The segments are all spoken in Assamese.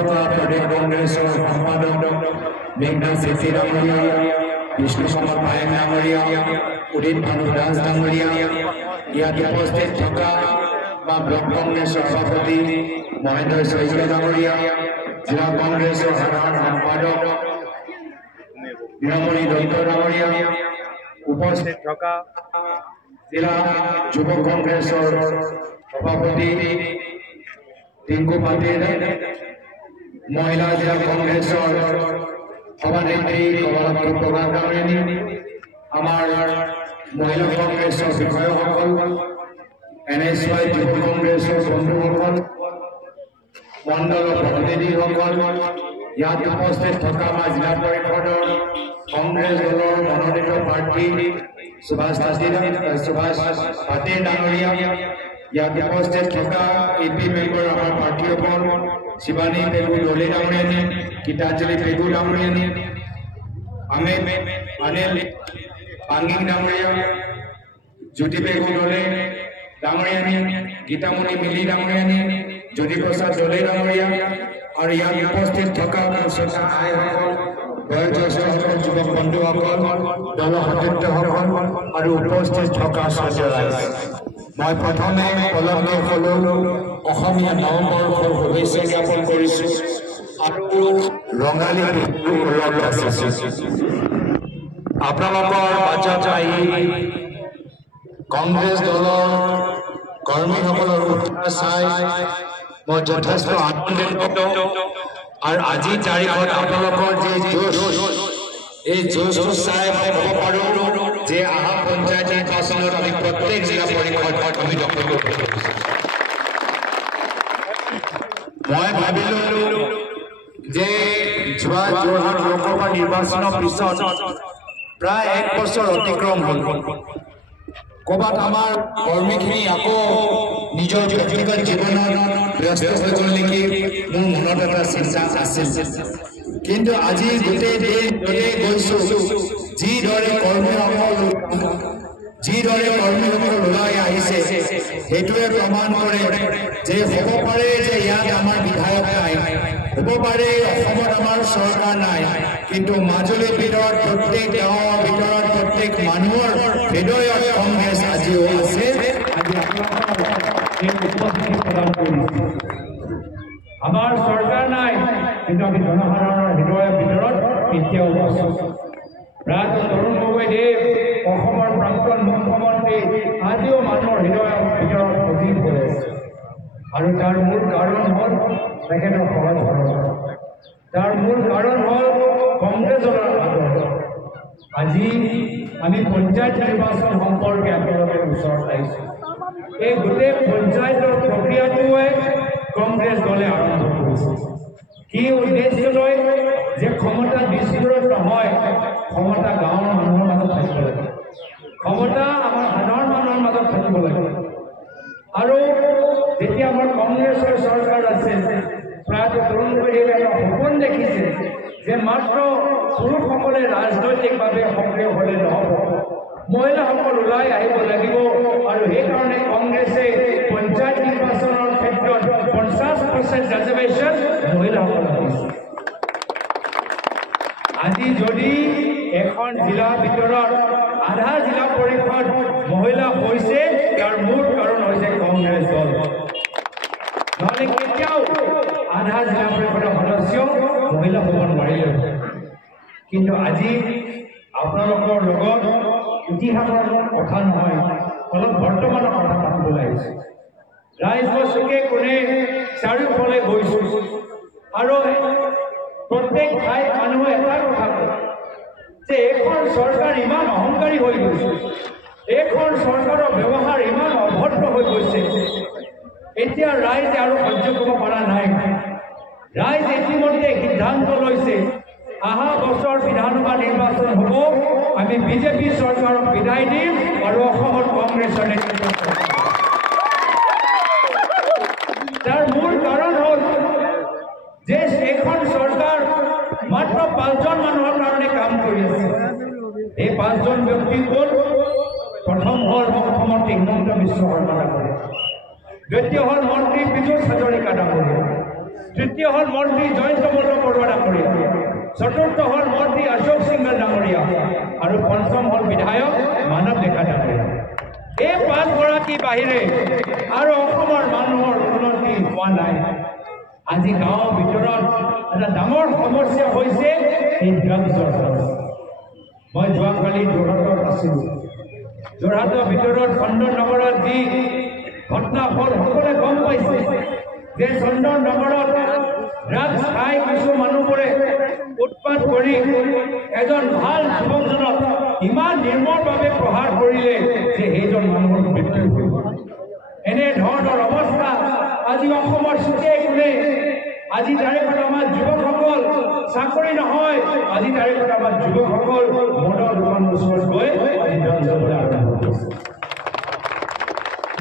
থকা প্ৰদেশ কংগ্ৰেছৰ সম্পাদক মেঘনাথ চেত্ৰী ডাঙৰীয়া, বিষ্ণু কুমাৰ পায়েং ডাঙৰীয়া, উদিত ভানু দাস ডাঙৰীয়া, ইয়াত উপস্থিত থকা বা ব্লক কংগ্ৰেছৰ সভাপতি মহেন্দ্ৰ শইকীয়া ডাঙৰীয়া, জিলা কংগ্ৰেছৰ সাধাৰণ সম্পাদক বীৰমণি দত্ত ডাঙৰীয়া, উপস্থিত থকা জিলা যুৱ কংগ্ৰেছৰ সভাপতি টিংকু পাটিল, মহিলা জিলা কংগ্ৰেছৰ সভানেত্ৰী কমলাক্ষী প্ৰধান ডাঙৰীয়ানী, আমাৰ মহিলা কংগ্ৰেছৰ বিষয়াসকল, NSY যুৱ কংগ্ৰেছৰ বন্ধুসকল, মণ্ডলৰ প্ৰতিনিধিসকল, ইয়াত উপস্থিত থকা আমাৰ জিলা পৰিষদৰ কংগ্ৰেছ দলৰ মনোনীত প্ৰাৰ্থী সুভাষ পাটিল ডাঙৰীয়া, ইয়াত উপস্থিত থকা AP মেম্বাৰ আমাৰ প্ৰাৰ্থীসকল শিৱানী পেগু দলে ডাঙৰীয়ানী, গীতাঞ্জলি পেগু ডাঙৰীয়ানী, অনিল পাঙ্গিং ডাঙৰীয়া, জ্যোতি পেগু দলে ডাঙৰীয়ানী, গীতামণি মিলি ডাঙৰীয়ানী, জ্যোতি প্ৰসাদ দলে ডাঙৰীয়া, আৰু ইয়াত উপস্থিত থকা আইসকল, বয়োজ্যেষ্ঠসকল, যুৱক বন্ধুসকল, দলৰ সতীৰ্থসকল আৰু উপস্থিত থকা ৰাইজ, মই প্ৰথমে সকলো অসমীয়া নৱবৰ্ষৰ শুভেচ্ছা জ্ঞাপন কৰিছো আৰু ৰঙালী আপোনালোকৰ মাজত আহি কংগ্ৰেছ দলৰ কৰ্মীসকলৰ উৎসাহ চাই মই যথেষ্ট আনন্দিত আৰু আজি তাৰিখত আপোনালোকৰ যে জোশ, এই জোশটো চাই মই ক'ব পাৰোঁ যে অহা পঞ্চায়ত নিৰ্বাচনত আমি প্ৰত্যেক জিলা পৰিষদত আমি দখল কৰিব পাৰিম। মই ভাবিলোঁ যে যোৱা যোৰহাট লোকসভা নিৰ্বাচনৰ পিছত প্ৰায় 1 বছৰ অতিক্ৰম হ'ল, ক'ৰবাত আমাৰ কৰ্মীখিনি আকৌ নিজৰ ব্যক্তিগত জীৱনত ব্যস্ত হৈ গ'ল নেকি, মোৰ মনত এটা চিন্তা আছিল। কিন্তু আজি গোটেই দেশ গৈছোঁ, যিদৰে কৰ্মীসকল ওলাই আহিছে সেইটোৱে প্ৰমাণ কৰে যে হ'ব পাৰে যে ইয়াত আমাৰ বিধায়ক নাই, হ'ব পাৰে অসমত আমাৰ চৰকাৰ নাই, কিন্তু মাজুলীৰ ভিতৰত প্ৰত্যেক গাঁৱৰ ভিতৰত প্ৰত্যেক মানুহৰ হৃদয়ত কংগ্ৰেছ আজিও আছে। আমাৰ চৰকাৰ নাই, কিন্তু আমি জনসাধাৰণৰ হৃদয়ৰ ভিতৰত এতিয়াও আছো। ৰাজ তৰুণ গগৈদেৱ অসমৰ প্ৰাক্তন মুখ্যমন্ত্ৰী আজিও মানুহৰ হৃদয়ৰ ভিতৰত সজীৱ হৈ আছে, আৰু তাৰ মূল কাৰণ হ'ল তেখেতৰ সহজ সৰল, তাৰ মূল কাৰণ হ'ল কংগ্ৰেছৰ আদৰ্শ। আজি আমি পঞ্চায়ত নিৰ্বাচন সম্পৰ্কে আপোনালোকৰ ওচৰত আহিছোঁ। এই গোটেই পঞ্চায়তৰ প্ৰক্ৰিয়াটোৱে কংগ্ৰেছ দলে আৰম্ভ কৰিছে। কি উদ্দেশ্য লৈ? যে ক্ষমতা দিশবোৰত নহয়, ক্ষমতা গাঁৱৰ মানুহৰ মাজত থাকিব লাগে, ক্ষমতা আমাৰ সাধাৰণ মানুহৰ মাজত থাকিব লাগে। আৰু যেতিয়া আমাৰ কংগ্ৰেছৰ চৰকাৰ আছে, প্ৰায় তৰুণ গগৈদেৱে এটা সপোন দেখিছে যে মাত্ৰ পুৰুষসকলে ৰাজনৈতিকভাৱে সক্ৰিয় হ'লে নহ'ব, মহিলাসকল ওলাই আহিব লাগিব। আৰু সেইকাৰণে কংগ্ৰেছে পঞ্চায়ত নিৰ্বাচনৰ ক্ষেত্ৰত 50% ৰিজাৰ্ভেশ্যন মহিলাসকলক দিছে। আজি যদি এখন জিলাৰ ভিতৰত আধা জিলা পৰিষদ মহিলা হৈছে, ইয়াৰ মূল কাৰণ হৈছে কংগ্ৰেছ দল। নহ'লে কেতিয়াও আধা জিলা পৰিষদৰ সদস্য মহিলা হ'ব নোৱাৰিলে। কিন্তু আজি আপোনালোকৰ লগত ইতিহাসৰ কথা নহয়, অলপ বৰ্তমানৰ কথা পাতিবলৈ আহিছোঁ। ৰাইজৰ চুকে কোণে চাৰিওফালে গৈছোঁ আৰু প্ৰত্যেক ঠাইত মানুহে এটা কথা কয় যে এইখন চৰকাৰ ইমান অহংকাৰী হৈ গৈছে, এইখন চৰকাৰৰ ব্যৱহাৰ ইমান অভদ্ৰ হৈ গৈছে, এতিয়া ৰাইজে আৰু সহ্য কৰিব পৰা নাই। ৰাইজ ইতিমধ্যে সিদ্ধান্ত লৈছে অহা বছৰ বিধানসভা নিৰ্বাচন হ'ব, আমি বিজেপি চৰকাৰক বিদায় দিম আৰু অসমত কংগ্ৰেছৰ নেতৃত্ব। তাৰ মূল কাৰণ হ'ল যে এইখন চৰকাৰ মাত্ৰ 5জন মানুহৰ কাৰণে কাম কৰি আছে। এই 5জন ব্যক্তি হ'ল, প্ৰথম হ'ল মুখ্যমন্ত্ৰী হিমন্ত বিশ্ব শৰ্মা ডাঙৰীয়া, দ্বিতীয় হ'ল মন্ত্ৰী পীযুষ হাজৰিকা ডাঙৰীয়া, তৃতীয় হল মন্ত্ৰী জয়ন্ত মল্ল বৰুৱা ডাঙৰীয়া, চতুৰ্থ হল মন্ত্ৰী অশোক সিংঘল ডাঙৰীয়া আৰু পঞ্চম হল বিধায়ক মানৱ ডেকা ডাঙৰীয়া। এই পাঁচগৰাকী বাহিৰে আৰু অসমৰ মানুহৰ উন্নতি হোৱা নাই। আজি গাঁৱৰ ভিতৰত এটা ডাঙৰ সমস্যা হৈছে এই ড্ৰাগছৰ সমস্যা। মই যোৱাকালি যোৰহাটত আছিলোঁ। যোৰহাটৰ ভিতৰত চন্দননগৰত যি ঘটনা হ'ল সকলোৱে গম পাইছে যে চন্দননগৰত ড্ৰাগছ খাই কিছু মানুহবোৰে উৎপাত কৰি এজন ভাল যুৱকজনক ইমান নিৰ্মলভাৱে প্ৰহাৰ কৰিলে যে সেইজন মানুহৰ মৃত্যু হ'ল। এনে ধৰণৰ অৱস্থা আজি অসমৰ চুকে কোণে। আজি তাৰিখত আমাৰ যুৱকসকল চাকৰি নহয়, আজি তাৰিখত আমাৰ যুৱকসকল মদৰ দোকানৰ ওচৰত গৈ আৰম্ভ কৰিছে।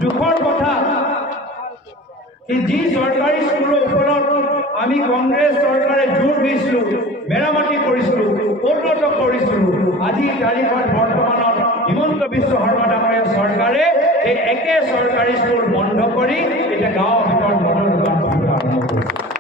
দুখৰ কথা যি চৰকাৰী স্কুলৰ ওপৰত আমি কংগ্ৰেছ চৰকাৰে জোৰ দিছিলোঁ, মেৰামতি কৰিছিলোঁ, উন্নত কৰিছিলোঁ, আজি তাৰিখত বৰ্তমানত হিমন্ত বিশ্ব শৰ্মা ডাঙৰীয়া চৰকাৰে এই একে চৰকাৰী স্কুল বন্ধ কৰি এতিয়া গাঁৱৰ ভিতৰত মদৰ দোকান আৰম্ভ কৰিছে।